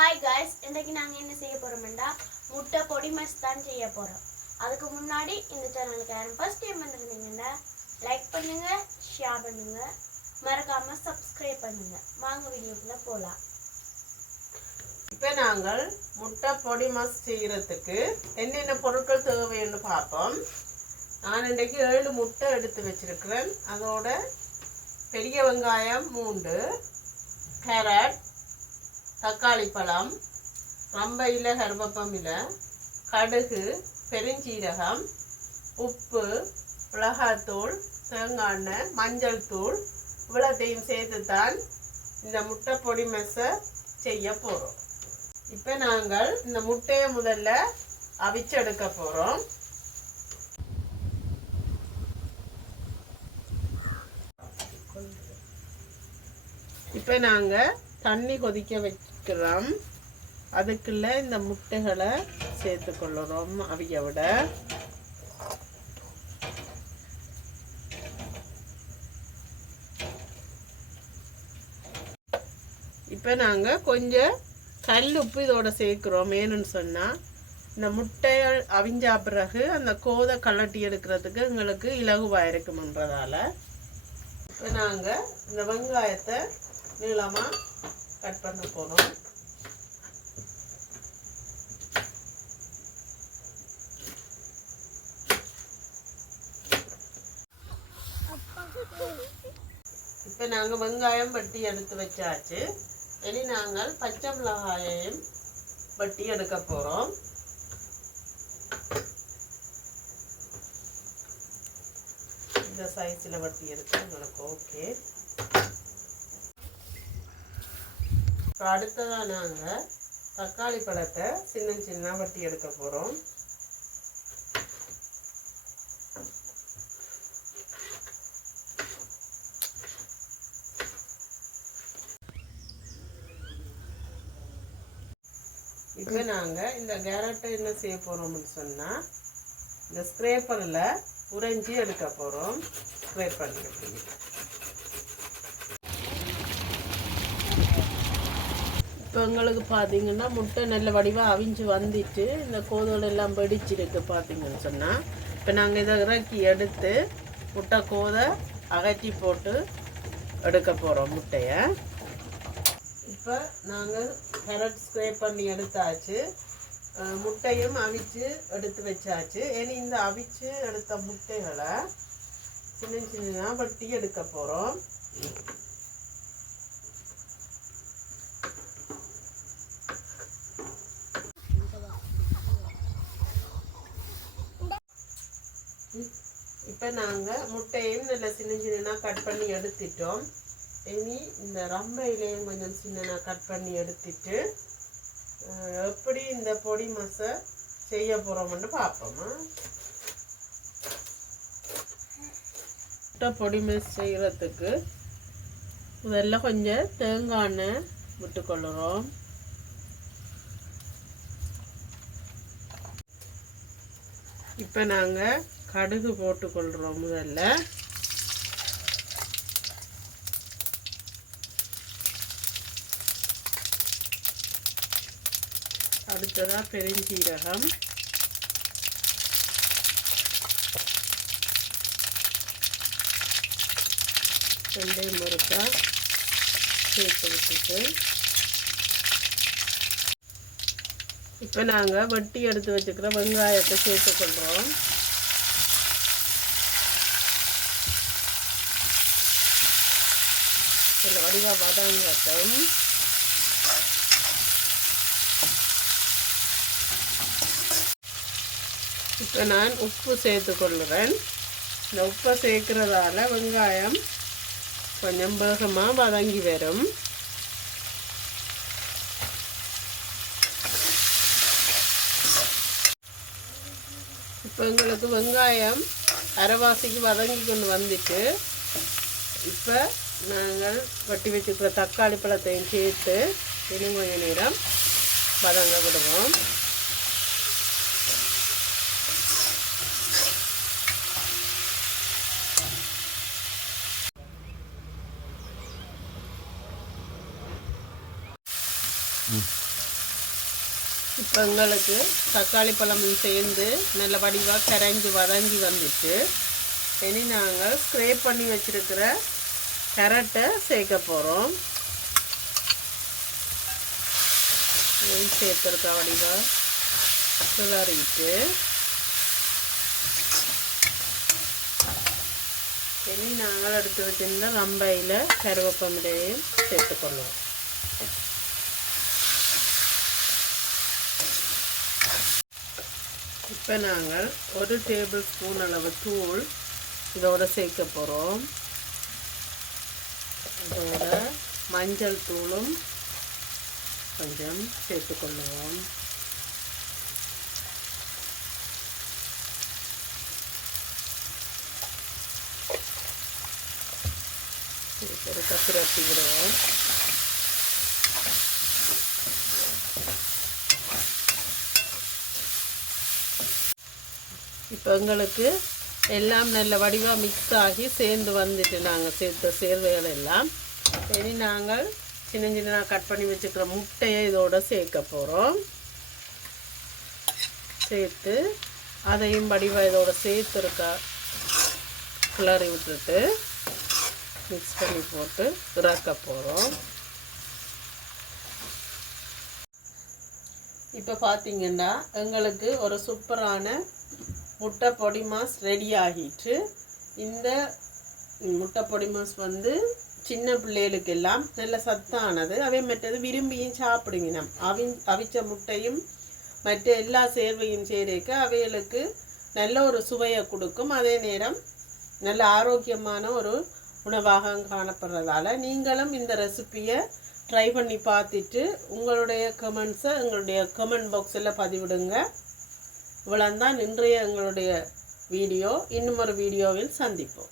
Hi guys, இன்றைக்கு நாங்கள் என்ன செய்ய போகிறோம்னா முட்டை பொடி மஸ் தான் செய்ய போகிறோம். அதுக்கு முன்னாடி இந்த சேனலுக்கு யாரும் ஃபர்ஸ்ட் டைம் வந்துருந்தீங்கன்னா லைக் பண்ணுங்க, ஷேர் பண்ணுங்க, மறக்காம சப்ஸ்கிரைப் பண்ணுங்க. வாங்க வீடியோக்குள்ள போகலாம். இப்போ நாங்கள் முட்டை பொடி மஸ் செய்கிறதுக்கு என்னென்ன பொருட்கள் தேவைன்னு பார்ப்போம். நான் இன்றைக்கு 7 முட்டை எடுத்து வச்சிருக்கிறேன். அதோட பெரிய வெங்காயம் 3, கேரட், தக்காளி பழம், ரம்ப இலை, கருவேப்பம் இலை, கடுகு, பெருஞ்சீரகம், உப்பு, மிளகாத்தூள், தேங்காய் எண்ணெய், மஞ்சள் தூள் இவ்வளோத்தையும் சேர்த்து தான் இந்த முட்டை பொடி மெஸ்ஸை செய்ய போகிறோம். இப்போ நாங்கள் இந்த முட்டையை முதல்ல அவிச்செடுக்க போகிறோம். இப்போ நாங்கள் தண்ணி கொதிக்க வைக்கிறோம். அதுக்குள்ள இந்த முட்டைகளை சேர்த்துக்கொள்ளுறோம் அவிய விட. இப்போ நாங்கள் கொஞ்சம் கல் உப்பு இதோட சேர்க்குறோம். ஏன்னு சொன்னால் இந்த முட்டைகள் அவிஞ்சா பிறகு அந்த கோதை கலட்டி எடுக்கிறதுக்கு எங்களுக்கு இலகுவாக இருக்கும்ன்றதால. இப்போ நாங்கள் இந்த வெங்காயத்தை நீளமாக கட் பண்ண போகிறோம். இப்போ நாங்கள் வெங்காயம் வெட்டி எடுத்து வச்சாச்சு. இனி நாங்கள் பச்சை மிளகாயையும் வெட்டி எடுக்க போகிறோம். இந்த சைஸில் வெட்டி எடுக்க எங்களுக்கு ஓகே. இப்போ அடுத்ததாக நாங்கள் தக்காளி பழத்தை சின்ன சின்ன வெட்டி எடுக்க போகிறோம். இப்போ நாங்கள் இந்த கேரட்டை என்ன செய்ய போகிறோம்னு சொன்னால் இந்த ஸ்க்ரேப்பரில் உறைஞ்சி எடுக்க போகிறோம். ஸ்க்ரேப் பண்ணி இப்போ எங்களுக்கு பார்த்தீங்கன்னா முட்டை நல்ல வடிவாக அவிஞ்சு வந்துட்டு இந்த கோதோடு எல்லாம் வெடிச்சிருக்கு பார்த்தீங்கன்னு சொன்னால். இப்போ நாங்கள் இதை இறக்கி எடுத்து முட்டை கோதை அகற்றி போட்டு எடுக்க போகிறோம் முட்டையை. இப்போ நாங்கள் கேரட் ஸ்க்ரேப் பண்ணி எடுத்தாச்சு. முட்டையும் அவிச்சு எடுத்து வச்சாச்சு. இனி இந்த அவிச்சு எடுத்த முட்டைகளை சின்ன சின்ன வெட்டி எடுக்க போகிறோம். இப்போ நாங்கள் முட்டையும் நல்ல சின்ன சின்ன கட் பண்ணி எடுத்துட்டோம். இனி இந்த ரம்ப இலையும் கொஞ்சம் சின்ன கட் பண்ணி எடுத்துட்டு எப்படி இந்த பொடி மசை செய்ய போகிறோம்னு பார்ப்போமா. முட்டை பொடி மஸ் செய்கிறதுக்கு முதல்ல கொஞ்சம் தேங்காய் எண்ணெய் விட்டுக்கொள்ளுறோம். இப்போ நாங்கள் கடுகு போட்டுக்கொள்கிறோம் முதல்ல. அடுத்ததாக பெருஞ்சீரகம், வெந்தயம் முறுக்கா சேர்த்து விட்டுட்டு இப்போ நாங்கள் வெட்டி எடுத்து வச்சுக்கிற வெங்காயத்தை சேர்த்துக்கொள்கிறோம். இதில் வடிவாக வதங்கட்டும். இப்போ நான் உப்பு சேர்த்துக்கொள்ளுறேன். இந்த உப்பை சேர்க்கிறதால வெங்காயம் கொஞ்சம் வேகமாக வதங்கி வரும். இப்போ எங்களுக்கு வெங்காயம் அரைவாசிக்கு வதங்கி கொண்டு வந்துட்டு இப்போ நாங்கள் வெட்டி வச்சுக்கிற தக்காளி பழத்தையும் சேர்த்து இன்னும் கொஞ்சம் நேரம் வதங்க விடுவோம். இப்போ எங்களுக்கு தக்காளி பழமும் சேர்ந்து நல்ல வடிவாக கரைஞ்சி வதங்கி வந்துட்டு இனி நாங்கள் ஸ்க்ரேப் பண்ணி வச்சுருக்கிற கேரட்டை சேர்க்க போகிறோம். சேர்த்துருக்கா வடிவாக கிளறிட்டு இனி நாங்கள் எடுத்து வச்சிருந்த ரம்பையில் கருவேப்பமிலையும் சேர்த்துக்கொள்வோம். இப்போ நாங்கள் 1 டேபிள் ஸ்பூன் அளவு தூள் இதோட சேர்க்க போகிறோம். இதோட மஞ்சள் தூளும் கொஞ்சம் சேர்த்துக்கொள்ளுவோம். ஒரு கத்திரட்டி விடுவோம். இப்போ எங்களுக்கு எல்லாம் நல்ல வடிவாக மிக்ஸ் ஆகி சேர்ந்து வந்துட்டு நாங்கள் சேர்த்த சேர்வைகள் எல்லாம் இனி நாங்கள் சின்ன சின்ன கட் பண்ணி வச்சுக்கிற முட்டையை இதோட சேர்க்க போகிறோம். சேர்த்து அதையும் வடிவாக இதோட சேர்த்துருக்கா கிளறி விட்டுட்டு மிக்ஸ் பண்ணி போட்டு இறக்க போகிறோம். இப்போ பார்த்தீங்கன்னா எங்களுக்கு ஒரு சூப்பரான முட்டை பொடி மாஸ் ரெடி ஆகிட்டு. இந்த முட்டை பொடி மாஸ் வந்து சின்ன பிள்ளைகளுக்கு எல்லாம் நல்ல சத்தானது. அவை மற்றது விரும்பியும் சாப்பிடுங்க. அவிச்ச முட்டையும் மற்ற எல்லா சேர்வையும் சேர்க்க அவைகளுக்கு நல்ல ஒரு சுவையை கொடுக்கும். அதே நேரம் நல்ல ஆரோக்கியமான ஒரு உணவாக காணப்படுறதால நீங்களும் இந்த ரெசிப்பியை ட்ரை பண்ணி பார்த்துட்டு உங்களுடைய கமெண்ட்ஸை எங்களுடைய கமெண்ட் பாக்ஸில் பதிவிடுங்க. இவ்வளோதான் இன்றைய எங்களுடைய வீடியோ. இன்னும் ஒரு வீடியோவில் சந்திப்போம்.